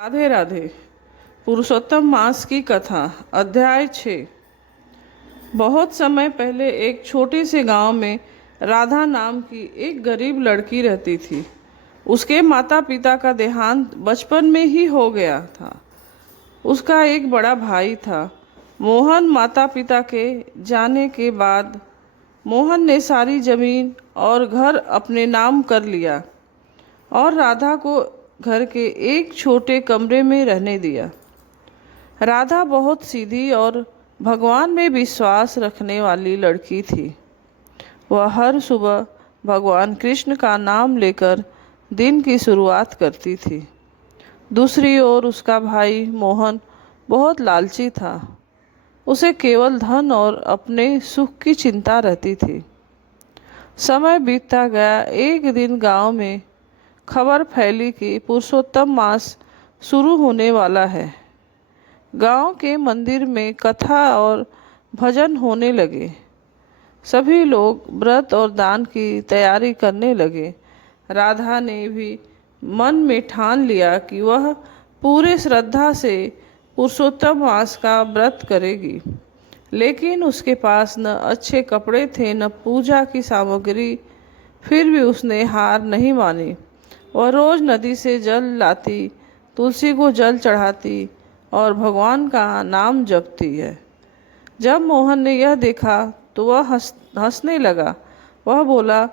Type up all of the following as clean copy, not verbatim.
राधे राधे। पुरुषोत्तम मास की कथा अध्याय 6। बहुत समय पहले एक छोटे से गांव में राधा नाम की एक गरीब लड़की रहती थी। उसके माता पिता का देहांत बचपन में ही हो गया था। उसका एक बड़ा भाई था। मोहन माता पिता के जाने के बाद मोहन ने सारी जमीन और घर अपने नाम कर लिया और राधा को घर के एक छोटे कमरे में रहने दिया। राधा बहुत सीधी और भगवान में विश्वास रखने वाली लड़की थी। वह हर सुबह भगवान कृष्ण का नाम लेकर दिन की शुरुआत करती थी। दूसरी ओर उसका भाई मोहन बहुत लालची था। उसे केवल धन और अपने सुख की चिंता रहती थी। समय बीतता गया। एक दिन गांव में खबर फैली कि पुरुषोत्तम मास शुरू होने वाला है। गांव के मंदिर में कथा और भजन होने लगे। सभी लोग व्रत और दान की तैयारी करने लगे। राधा ने भी मन में ठान लिया कि वह पूरे श्रद्धा से पुरुषोत्तम मास का व्रत करेगी। लेकिन उसके पास न अच्छे कपड़े थे न पूजा की सामग्री। फिर भी उसने हार नहीं मानी। वह रोज नदी से जल लाती, तुलसी को जल चढ़ाती और भगवान का नाम जपती है। जब मोहन ने यह देखा तो वह हंसने लगा। वह बोला,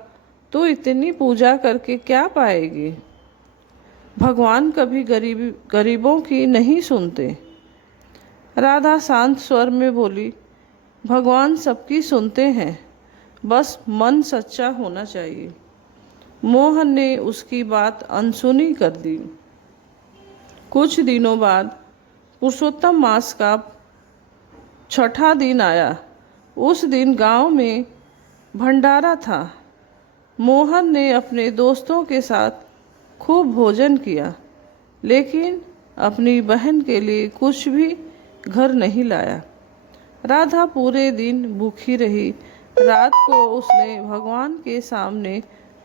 तू इतनी पूजा करके क्या पाएगी? भगवान कभी गरीबों की नहीं सुनते। राधा शांत स्वर में बोली, भगवान सबकी सुनते हैं, बस मन सच्चा होना चाहिए। मोहन ने उसकी बात अनसुनी कर दी। कुछ दिनों बाद पुरुषोत्तम मास का छठा दिन आया। उस दिन गांव में भंडारा था। मोहन ने अपने दोस्तों के साथ खूब भोजन किया, लेकिन अपनी बहन के लिए कुछ भी घर नहीं लाया। राधा पूरे दिन भूखी रही। रात को उसने भगवान के सामने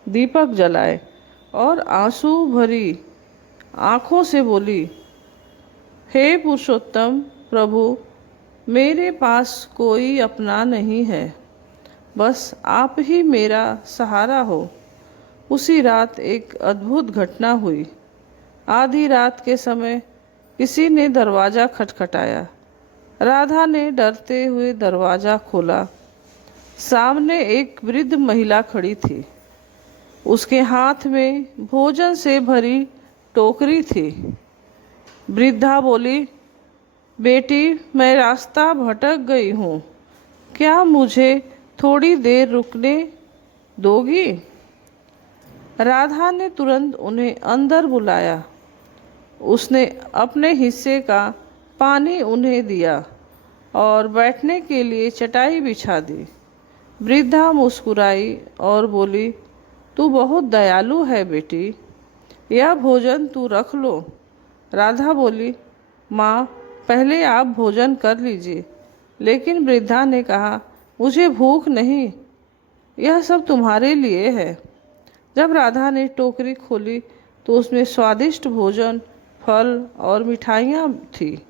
दीपक जलाए और आंसू भरी आँखों से बोली, हे पुरुषोत्तम प्रभु, मेरे पास कोई अपना नहीं है, बस आप ही मेरा सहारा हो। उसी रात एक अद्भुत घटना हुई। आधी रात के समय किसी ने दरवाज़ा खटखटाया। राधा ने डरते हुए दरवाज़ा खोला। सामने एक वृद्ध महिला खड़ी थी। उसके हाथ में भोजन से भरी टोकरी थी। वृद्धा बोली, बेटी, मैं रास्ता भटक गई हूँ, क्या मुझे थोड़ी देर रुकने दोगी? राधा ने तुरंत उन्हें अंदर बुलाया। उसने अपने हिस्से का पानी उन्हें दिया और बैठने के लिए चटाई बिछा दी। वृद्धा मुस्कुराई और बोली, तू बहुत दयालु है बेटी, यह भोजन तू रख लो। राधा बोली, माँ, पहले आप भोजन कर लीजिए। लेकिन वृद्धा ने कहा, मुझे भूख नहीं, यह सब तुम्हारे लिए है। जब राधा ने टोकरी खोली तो उसमें स्वादिष्ट भोजन, फल और मिठाइयाँ थी।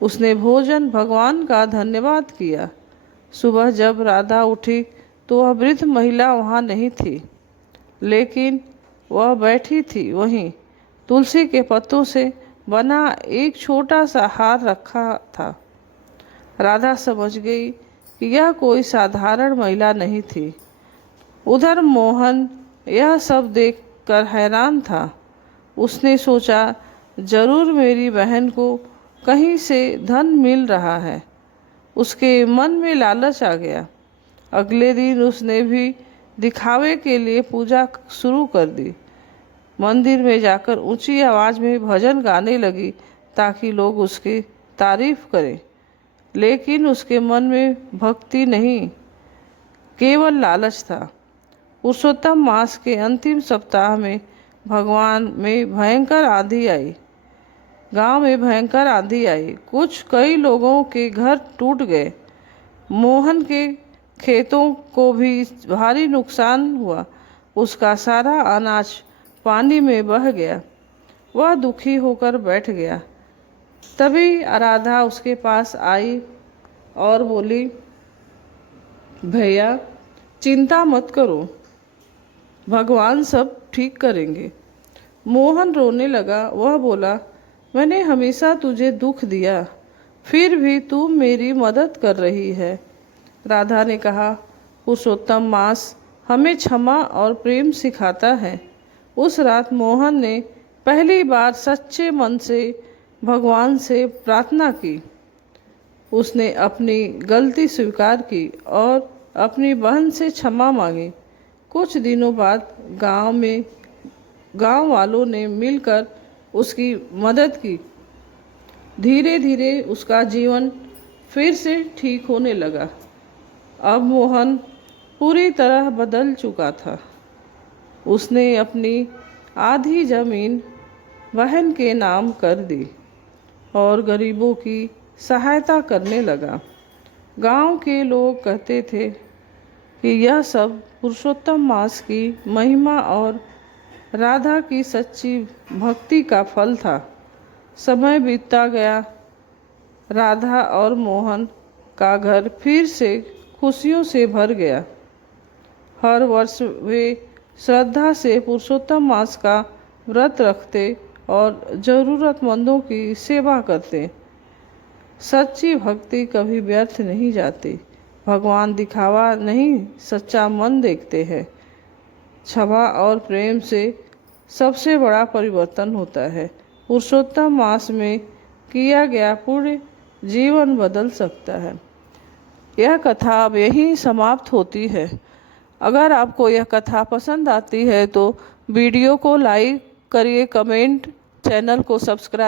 उसने भोजन भगवान का धन्यवाद किया। सुबह जब राधा उठी तो वह वृद्ध महिला वहाँ नहीं थी, लेकिन वह बैठी थी वहीं। तुलसी के पत्तों से बना एक छोटा सा हार रखा था। राधा समझ गई कि यह कोई साधारण महिला नहीं थी। उधर मोहन यह सब देखकर हैरान था। उसने सोचा, जरूर मेरी बहन को कहीं से धन मिल रहा है। उसके मन में लालच आ गया। अगले दिन उसने भी दिखावे के लिए पूजा शुरू कर दी। मंदिर में जाकर ऊंची आवाज़ में भजन गाने लगी ताकि लोग उसकी तारीफ करें। लेकिन उसके मन में भक्ति नहीं, केवल लालच था। पुरुषोत्तम मास के अंतिम सप्ताह में भगवान में भयंकर आंधी आई। गांव में भयंकर आंधी आई। कई लोगों के घर टूट गए। मोहन के खेतों को भी भारी नुकसान हुआ। उसका सारा अनाज पानी में बह गया। वह दुखी होकर बैठ गया। तभी राधा उसके पास आई और बोली, भैया चिंता मत करो, भगवान सब ठीक करेंगे। मोहन रोने लगा। वह बोला, मैंने हमेशा तुझे दुख दिया, फिर भी तू मेरी मदद कर रही है। राधा ने कहा, पुरुषोत्तम मास हमें क्षमा और प्रेम सिखाता है। उस रात मोहन ने पहली बार सच्चे मन से भगवान से प्रार्थना की। उसने अपनी गलती स्वीकार की और अपनी बहन से क्षमा मांगी। कुछ दिनों बाद गांव वालों ने मिलकर उसकी मदद की। धीरे धीरे उसका जीवन फिर से ठीक होने लगा। अब मोहन पूरी तरह बदल चुका था। उसने अपनी आधी जमीन बहन के नाम कर दी और गरीबों की सहायता करने लगा। गांव के लोग कहते थे कि यह सब पुरुषोत्तम मास की महिमा और राधा की सच्ची भक्ति का फल था। समय बीतता गया। राधा और मोहन का घर फिर से खुशियों से भर गया। हर वर्ष वे श्रद्धा से पुरुषोत्तम मास का व्रत रखते और ज़रूरतमंदों की सेवा करते। सच्ची भक्ति कभी व्यर्थ नहीं जाती। भगवान दिखावा नहीं, सच्चा मन देखते हैं। क्षमा और प्रेम से सबसे बड़ा परिवर्तन होता है। पुरुषोत्तम मास में किया गया पुण्य जीवन बदल सकता है। यह कथा अब यहीं समाप्त होती है। अगर आपको यह कथा पसंद आती है तो वीडियो को लाइक करिए, कमेंट, चैनल को सब्सक्राइब